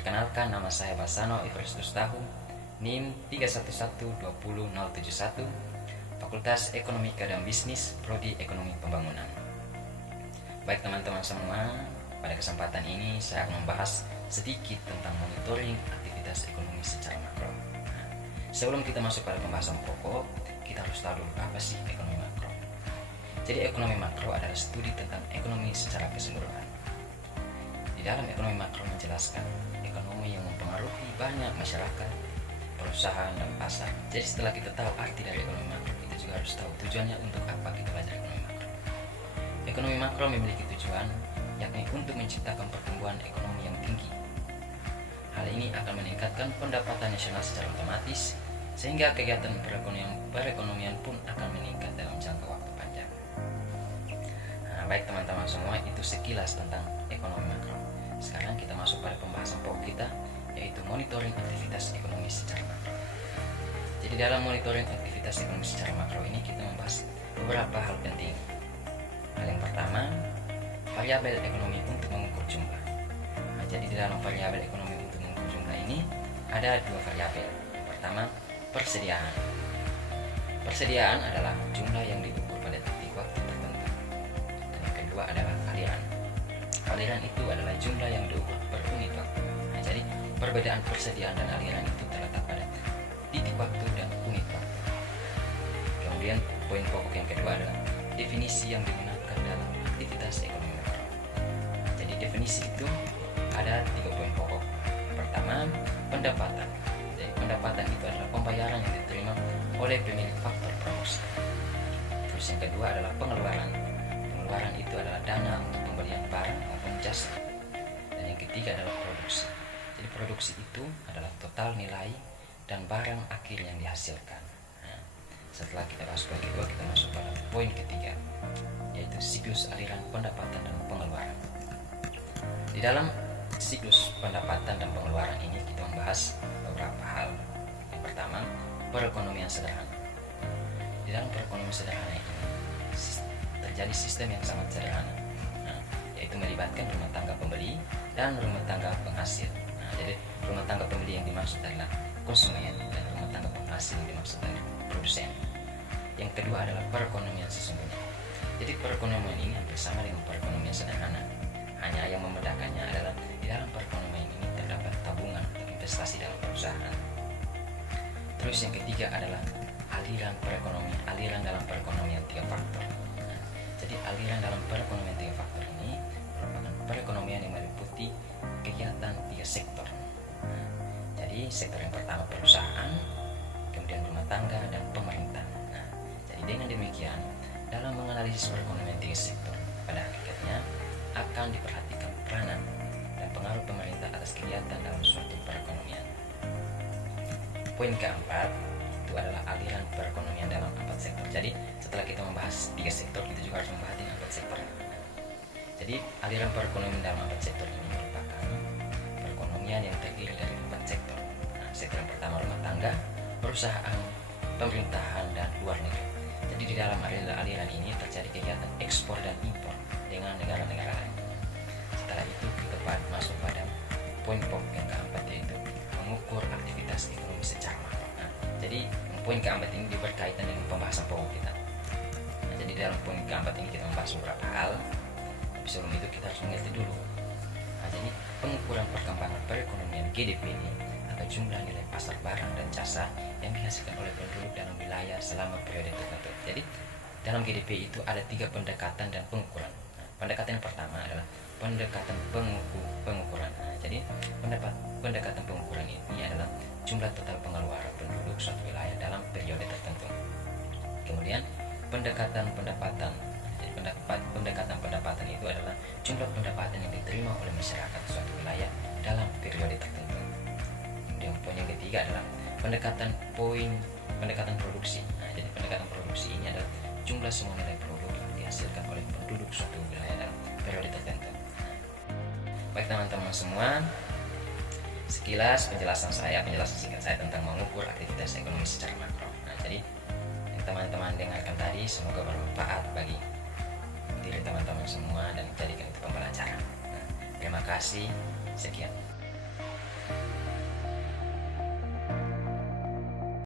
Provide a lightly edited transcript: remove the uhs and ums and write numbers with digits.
Perkenalkan, nama saya Basano Everestus Tahu, NIM 31120071, Fakultas Ekonomika dan Bisnis, Prodi Ekonomi Pembangunan. Baik teman-teman semua, pada kesempatan ini saya akan membahas sedikit tentang monitoring aktivitas ekonomi secara makro. Sebelum kita masuk pada pembahasan pokok, kita harus tahu dulu apa sih ekonomi makro. Jadi ekonomi makro adalah studi tentang ekonomi secara keseluruhan. Di dalam ekonomi makro menjelaskan ekonomi yang mempengaruhi banyak masyarakat, perusahaan, dan pasar. Jadi setelah kita tahu arti dari ekonomi makro, kita juga harus tahu tujuannya untuk apa kita belajar ekonomi makro. Ekonomi makro memiliki tujuan, yakni untuk menciptakan pertumbuhan ekonomi yang tinggi. Hal ini akan meningkatkan pendapatan nasional secara otomatis, sehingga kegiatan perekonomian pun akan meningkat dalam jangka waktu panjang. Baik teman-teman semua, itu sekilas tentang ekonomi makro. Sekarang kita masuk pada pembahasan pokok kita, yaitu monitoring aktivitas ekonomi secara makro. Jadi dalam monitoring aktivitas ekonomi secara makro ini kita membahas beberapa hal penting. Hal yang pertama, variabel ekonomi untuk mengukur jumlah. Jadi di dalam variabel ekonomi untuk mengukur jumlah ini ada dua variabel. Yang pertama, persediaan. Persediaan adalah jumlah yang diukur pada titik waktu tertentu. Dan yang kedua adalah aliran. Aliran itu adalah jumlah yang diukur per unit waktu. Jadi perbedaan persediaan dan aliran itu terletak pada titik waktu dan unit waktu. Kemudian poin pokok yang kedua adalah definisi yang digunakan dalam aktivitas ekonomi makro. Jadi definisi itu ada 3 poin pokok. Pertama, pendapatan. Jadi pendapatan itu adalah pembayaran yang diterima oleh pemilik faktor produksi. Terus yang kedua adalah pengeluaran. Pengeluaran itu adalah dana untuk pembelian barang maupun jasa. Dan yang ketiga adalah produksi. Jadi produksi itu adalah total nilai dan barang akhir yang dihasilkan. Setelah kita bahas poin kedua, kita masuk pada poin ketiga, yaitu siklus aliran pendapatan dan pengeluaran. Di dalam siklus pendapatan dan pengeluaran ini kita membahas beberapa hal. Yang pertama, perekonomian sederhana. Di dalam perekonomian sederhana ini terjadi sistem yang sangat sederhana, yaitu melibatkan rumah tangga pembeli dan rumah tangga penghasil. Jadi rumah tangga pembeli yang dimaksud adalah konsumen dan rumah tangga penghasil yang dimaksud adalah produsen. Yang kedua adalah perekonomian sesungguhnya. Jadi perekonomian ini hampir sama dengan perekonomian sederhana. Hanya yang membedakannya adalah di dalam perekonomian ini terdapat tabungan atau investasi dalam perusahaan. Terus yang ketiga adalah aliran perekonomian. Aliran dalam perekonomian 3 faktor. Jadi aliran dalam perekonomian 3 faktor ini merupakan perekonomian yang meliputi kegiatan 3 sektor. Jadi sektor yang pertama perusahaan, kemudian rumah tangga, dan pemerintah. Jadi dengan demikian, dalam menganalisis perekonomian 3 sektor, pada hakikatnya akan diperhatikan peranan dan pengaruh pemerintah atas kegiatan dalam suatu perekonomian. Poin keempat itu adalah aliran perekonomian dalam 4 sektor. Jadi setelah kita membahas 3 sektor, kita juga harus membahas 4 sektor. Jadi aliran perekonomian dalam 4 sektor ini merupakan perekonomian yang terdiri dari 4 sektor. Sektor yang pertama rumah tangga, perusahaan, pemerintahan, dan luar negeri. Jadi di dalam aliran ini terjadi kegiatan ekspor dan impor dengan negara-negara lain. Setelah itu kita masuk pada poin pokok yang keempat, yaitu mengukur aktivitas ekonomi secara makro. Jadi poin keempat ini berkaitan dengan pembahasan pokok kita. Jadi dalam poin keempat ini kita membahas beberapa hal. Tapi sebelum itu kita harus mengerti dulu. Jadi pengukuran perkembangan perekonomian GDP ini atau jumlah nilai pasar barang dan jasa yang dihasilkan oleh penduduk dalam wilayah selama periode tertentu. Jadi dalam GDP itu ada 3 pendekatan dan pengukuran. Pendekatan yang pertama adalah pendekatan pengukuran. Jadi pendekatan pengukuran ini adalah jumlah total pengeluaran penduduk suatu wilayah dalam periode tertentu. Kemudian pendekatan pendapatan. Jadi pendekatan pendapatan itu adalah jumlah pendapatan yang diterima oleh masyarakat suatu wilayah dalam periode tertentu. Kemudian poin yang ketiga adalah pendekatan produksi. Jadi pendekatan produksi ini adalah jumlah semua nilai produk yang dihasilkan oleh penduduk suatu wilayah dalam periode tertentu. Baik teman-teman semua, sekilas penjelasan singkat saya tentang mengukur aktivitas ekonomi secara makro. Jadi yang teman-teman dengarkan tadi semoga bermanfaat bagi diri teman-teman semua dan jadikan itu pembelajaran. Terima kasih, sekian.